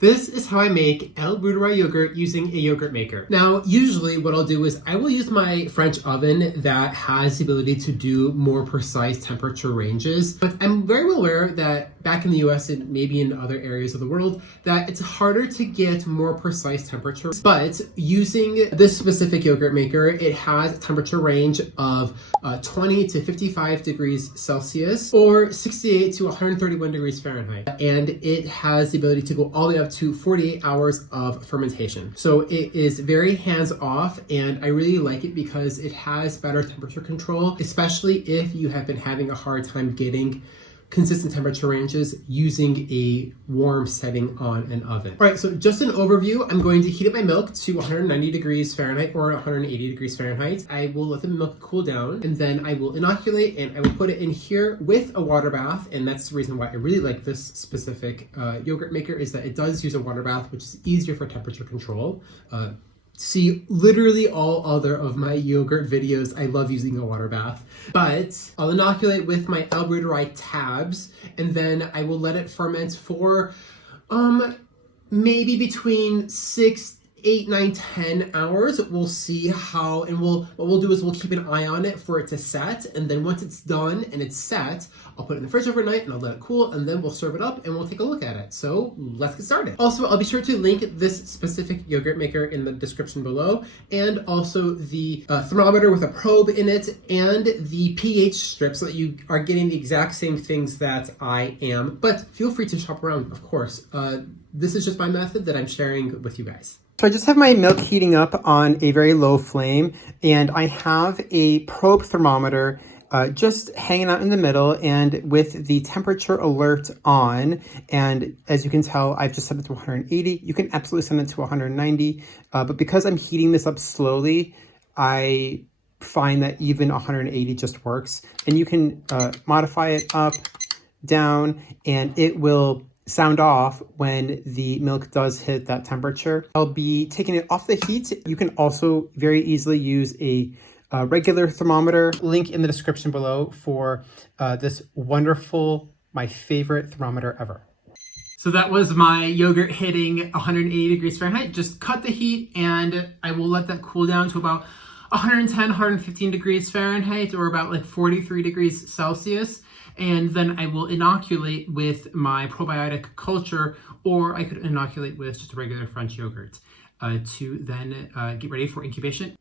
This is how I make Reuteri yogurt using a yogurt maker. Now, usually what I'll do is I will use my French oven that has the ability to do more precise temperature ranges. But I'm very well aware that back in the US and maybe in other areas of the world, that it's harder to get more precise temperatures. But using this specific yogurt maker, it has a temperature range of 20 to 55 degrees Celsius or 68 to 131 degrees Fahrenheit. And it has the ability to go all the way up to 48 hours of fermentation. So it is very hands-off, and I really like it because it has better temperature control, especially if you have been having a hard time getting consistent temperature ranges using a warm setting on an oven. All right, so just an overview. I'm going to heat up my milk to 190 degrees Fahrenheit or 180 degrees Fahrenheit. I will let the milk cool down, and then I will inoculate, and I will put it in here with a water bath. And that's the reason why I really like this specific yogurt maker, is that it does use a water bath, which is easier for temperature control. See literally all other of my yogurt videos. I love using a water bath. But I'll inoculate with my Reuteri tabs, and then I will let it ferment for maybe between 6, 8, 9, 10 hours. We'll see how, and what we'll do is we'll keep an eye on it for it to set, and then once it's done and it's set, I'll put it in the fridge overnight and I'll let it cool, and then we'll serve it up and we'll take a look at it. So let's get started. Also, I'll be sure to link this specific yogurt maker in the description below, and also the thermometer with a probe in it and the pH strip, so that you are getting the exact same things that I am. But feel free to shop around, of course. This is just my method that I'm sharing with you guys. So I just have my milk heating up on a very low flame, and I have a probe thermometer just hanging out in the middle and with the temperature alert on. And as you can tell, I've just set it to 180. You can absolutely set it to 190, but because I'm heating this up slowly, I find that even 180 just works. And you can modify it up, down, and it will sound off when the milk does hit that temperature. I'll be taking it off the heat. You can also very easily use a regular thermometer. Link in the description below for this wonderful, my favorite thermometer ever. So that was my yogurt hitting 180 degrees Fahrenheit. Just cut the heat, and I will let that cool down to about 110, 115 degrees Fahrenheit, or about like 43 degrees Celsius. And then I will inoculate with my probiotic culture, or I could inoculate with just a regular French yogurt to then get ready for incubation.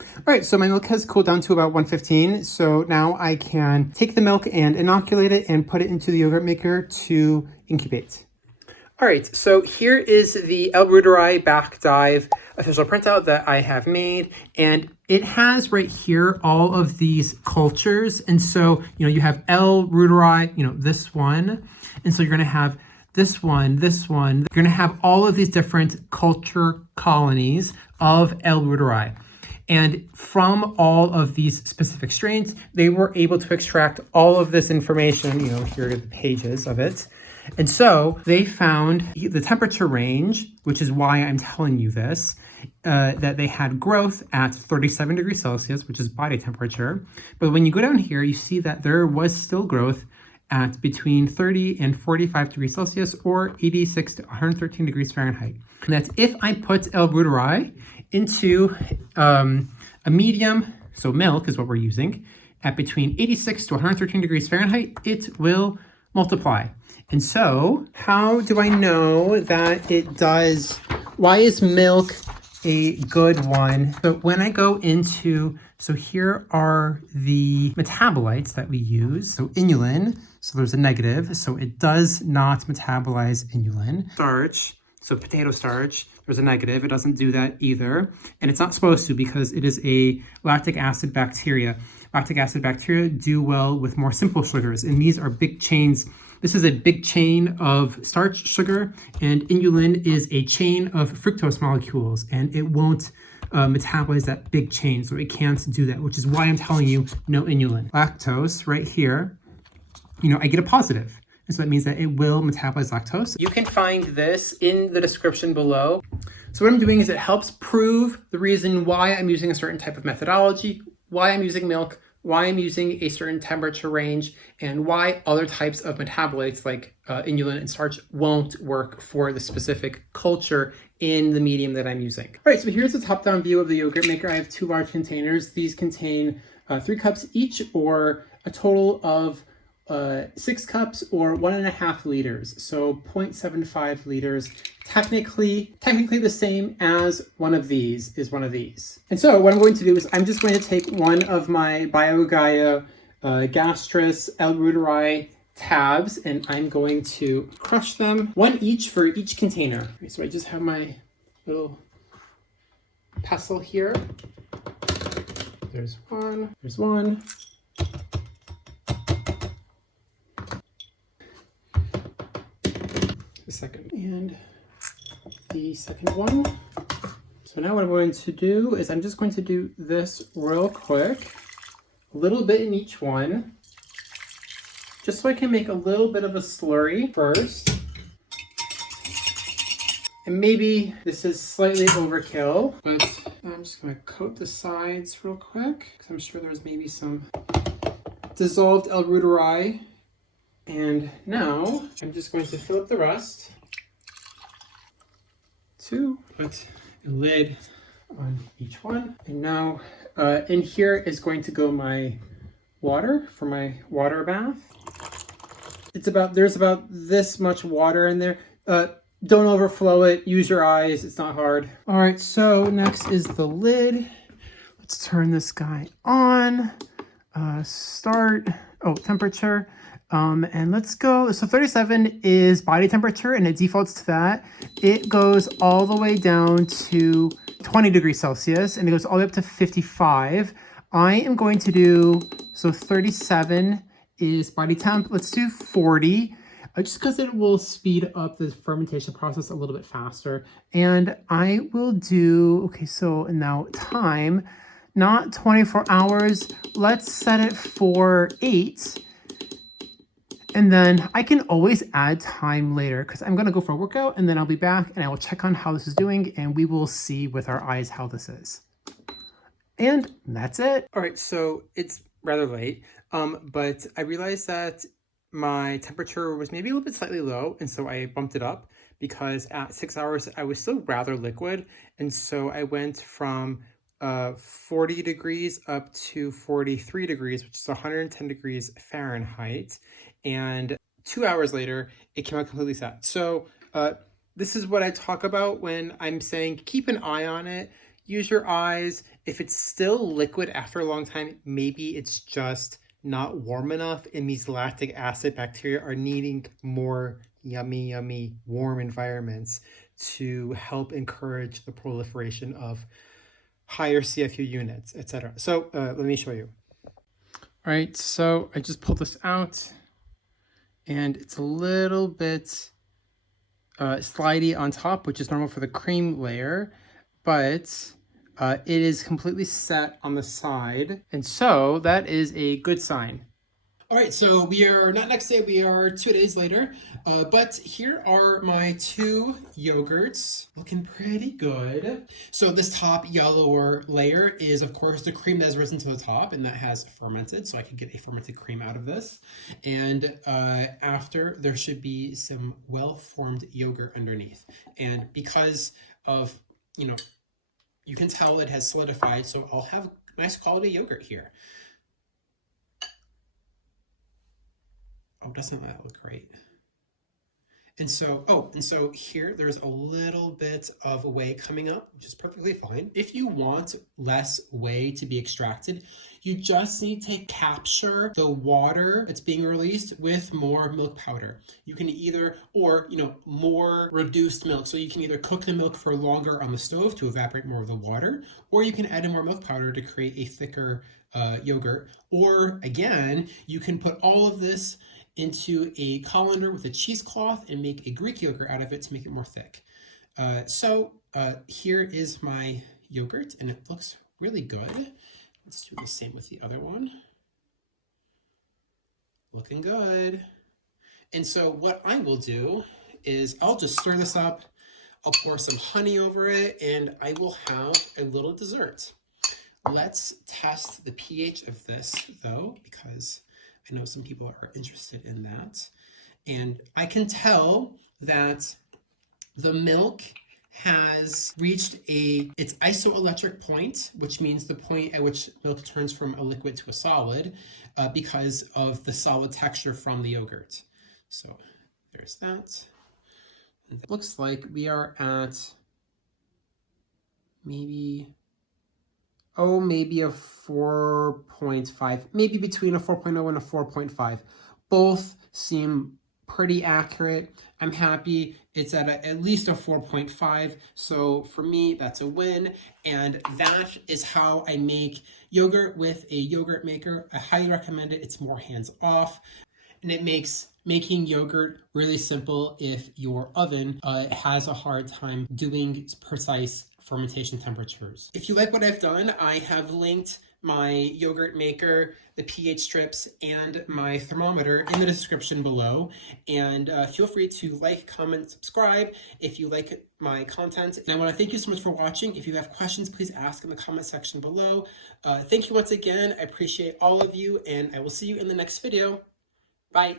All right, so my milk has cooled down to about 115. So now I can take the milk and inoculate it and put it into the yogurt maker to incubate. All right, so here is the Reuteri back dive official printout that I have made, and it has right here all of these cultures. And so, you have Reuteri, this one, and so you're going to have this one, this one. You're going to have all of these different culture colonies of Reuteri. And from all of these specific strains, they were able to extract all of this information. Here are the pages of it. And so they found the temperature range, which is why I'm telling you this, that they had growth at 37 degrees Celsius, which is body temperature. But when you go down here, you see that there was still growth at between 30 and 45 degrees Celsius, or 86 to 113 degrees Fahrenheit. And that's if I put Reuteri into a medium, so milk is what we're using, at between 86 to 113 degrees Fahrenheit, it will multiply. And so how do I know that it does? Why is milk a good one? So when I go into, so here are the metabolites that we use. So inulin, so there's a negative, so it does not metabolize inulin. Starch, so potato starch, there's a negative, it doesn't do that either. And it's not supposed to, because it is a lactic acid bacteria. Lactic acid bacteria do well with more simple sugars, and these are big chains. This is a big chain of starch sugar, and inulin is a chain of fructose molecules, and it won't metabolize that big chain, so it can't do that, which is why I'm telling you no inulin. Lactose right here, I get a positive, and so that means that it will metabolize lactose. You can find this in the description below. So what I'm doing is it helps prove the reason why I'm using a certain type of methodology, why I'm using milk, why I'm using a certain temperature range, and why other types of metabolites like inulin and starch won't work for the specific culture in the medium that I'm using. All right, so here's a top-down view of the yogurt maker. I have 2 large containers. These contain 3 cups each, or a total of 6 cups or 1.5 liters. So 0.75 liters. Technically the same as one of these is one of these. And so what I'm going to do is I'm just going to take one of my BioGaia Gastrus L. reuteri tabs, and I'm going to crush them, 1 each for each container. Okay, so I just have my little pestle here. There's one, there's one. The second, and the second one. So now what I'm going to do is I'm just going to do this real quick, a little bit in each one, just so I can make a little bit of a slurry first. And maybe this is slightly overkill, but I'm just going to coat the sides real quick, because I'm sure there's maybe some dissolved L. reuteri. And now I'm just going to fill up the rest. To put a lid on each one. And now in here is going to go my water for my water bath. There's about this much water in there. Don't overflow it. Use your eyes. It's not hard. All right, so next is the lid. Let's turn this guy on. Temperature. And let's go. So 37 is body temperature, and it defaults to that. It goes all the way down to 20 degrees Celsius, and it goes all the way up to 55. I am going to do, so 37 is body temp. Let's do 40. Just because it will speed up the fermentation process a little bit faster. And I will do, okay, so now time, not 24 hours. Let's set it for 8. And then I can always add time later, because I'm going to go for a workout and then I'll be back and I will check on how this is doing, and we will see with our eyes how this is. And that's it. All right, so it's rather late, but I realized that my temperature was maybe a little bit slightly low, and so I bumped it up, because at 6 hours I was still rather liquid, and so I went from 40 degrees up to 43 degrees, which is 110 degrees Fahrenheit, and 2 hours later it came out completely set. So this is what I talk about when I'm saying keep an eye on it, use your eyes. If it's still liquid after a long time, maybe it's just not warm enough, and these lactic acid bacteria are needing more yummy warm environments to help encourage the proliferation of higher CFU units, etc. So let me show you. All right, so I just pulled this out, and it's a little bit slidey on top, which is normal for the cream layer, but it is completely set on the side, and so that is a good sign. All right, so we are not next day, we are 2 days later, but here are my 2 yogurts, looking pretty good. So this top yellower layer is, of course, the cream that has risen to the top, and that has fermented, so I can get a fermented cream out of this. And after, there should be some well-formed yogurt underneath. And because of, you can tell it has solidified, so I'll have nice quality yogurt here. Oh, doesn't that look great? And so here there's a little bit of whey coming up, which is perfectly fine. If you want less whey to be extracted, you just need to capture the water that's being released with more milk powder. You can either, or more reduced milk. So you can either cook the milk for longer on the stove to evaporate more of the water, or you can add in more milk powder to create a thicker yogurt. Or again, you can put all of this into a colander with a cheesecloth and make a Greek yogurt out of it to make it more thick. So here is my yogurt, and it looks really good. Let's do the same with the other one. Looking good. And so what I will do is I'll just stir this up, I'll pour some honey over it, and I will have a little dessert. Let's test the pH of this though, because I know some people are interested in that. And I can tell that the milk has reached its isoelectric point, which means the point at which milk turns from a liquid to a solid, because of the solid texture from the yogurt. So there's that. And it looks like we are at maybe a 4.5, maybe between a 4.0 and a 4.5. Both seem pretty accurate. I'm happy it's at least a 4.5. So for me, that's a win. And that is how I make yogurt with a yogurt maker. I highly recommend it. It's more hands off. And it makes making yogurt really simple if your oven has a hard time doing precise fermentation temperatures. If you like what I've done, I have linked my yogurt maker, the pH strips, and my thermometer in the description below. And feel free to like, comment, subscribe if you like my content. And I want to thank you so much for watching. If you have questions, please ask in the comment section below. Thank you once again. I appreciate all of you, and I will see you in the next video. Bye.